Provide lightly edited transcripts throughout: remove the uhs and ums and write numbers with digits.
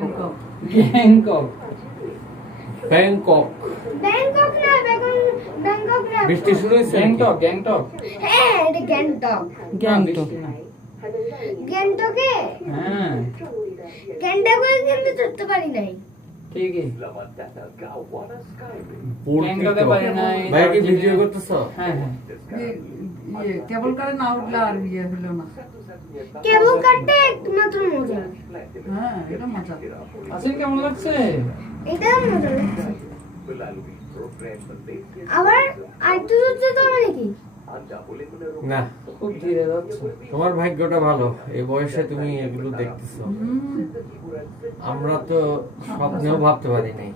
Bangkok Bangkok Bangkok না Bangkok না বৃষ্টি শুরু হয়েছে গ্যাংটক হ্যাঁ এটা গ্যাংটকে হ্যাঁ গ্যাংটকে কিন্তু চড়তে পারি নাই ঠিকই গ্যাংটকে পারি নাই ভাই কি ভিডিও করতেছো হ্যাঁ হ্যাঁ কেবল কারে না উঠলে আর হলো না কেবল কাটতে একমাত্র মজা হ্যাঁ এটা মজা আসলে কেমন লাগছে এটা মজা লাগছে আবার আরেকটু হচ্ছে তো নাকি না খুব ধীরে যাচ্ছে তোমার ভাগ্যটা ভালো এই বয়সে তুমি এগুলো দেখতেছো আমরা তো স্বপ্নেও ভাবতে পারি নাই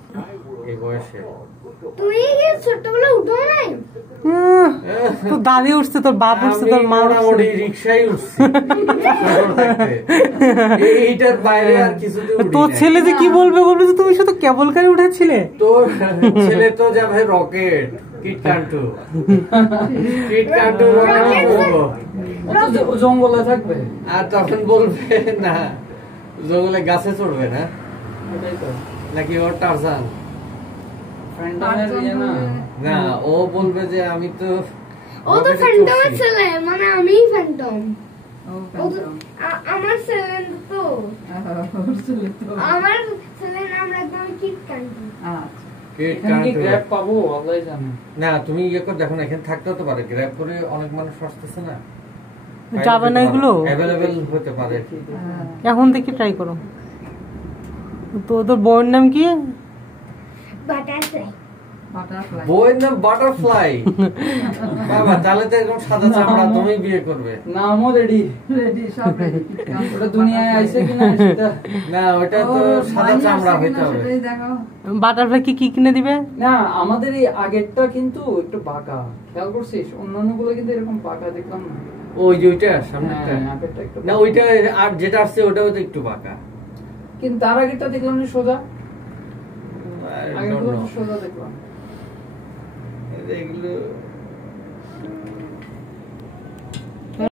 এই বয়সে তুই কি ছোটবেলা উঠো নাই তো দাদি উঠছে তোর বাপ উঠছে তোর মা মোটামুটি রিক্সায় উঠছি এইটার বাইরে আর কিছুতে উঠি তোর ছেলে যে কি বলবে যে তুমি শুধু কেবল কারে উঠেছিলে তোর ছেলে তো যাবে রকেট কিট কান্টু জঙ্গলে থাকবে আর তখন বলবে না জঙ্গলে গাছে চড়বে না নাকি ওর টারজান না ও বলবে যে আমি তো ও তো ফ্যান্টমের ছেলে মানে আমি ফ্যান্টম আমার ছেলে তো আমার ছেলের নাম রাখবো কিট কান্টু গ্র্যাব পাবো আল্লাহই জানে না তুমি ইয়ে করে দেখো না এখানে থাকতে হতে পারে গ্র্যাব করে অনেক মানুষ আসতেছে না যাবে না এগুলো অ্যাভেলেবেল হতে পারে এখন থেকে ট্রাই করো তো তোর বোনের নাম কি বাটারফ্লাই বইয়ের নাম বাটারফ্লাই বাবা তাহলে তো এরকম সাদা চামড়া তুমি বিয়ে করবে নামও রেডি সব রেডি ওটা দুনিয়ায় আইছে কিনা সেটা না ওটা তো সাদা চামড়া হইতে হবে সেটাই দেখো বাটারফ্লাই কি কিনে দিবে না আমাদের এই আগেরটা কিন্তু একটু বাঁকা খেয়াল করছিস অন্যান্য গুলো কিন্তু এরকম বাঁকা দেখলাম না ওই যে ওইটা সামনেরটা হ্যাঁ, আগেরটা একটু না ওইটা আর যেটা আসছে ওটাও তো একটু বাঁকা কিন্তু তার আগেরটা দেখলাম না সোজা I don't আগেরগুলো know. তো সোজা দেখলাম এগুলো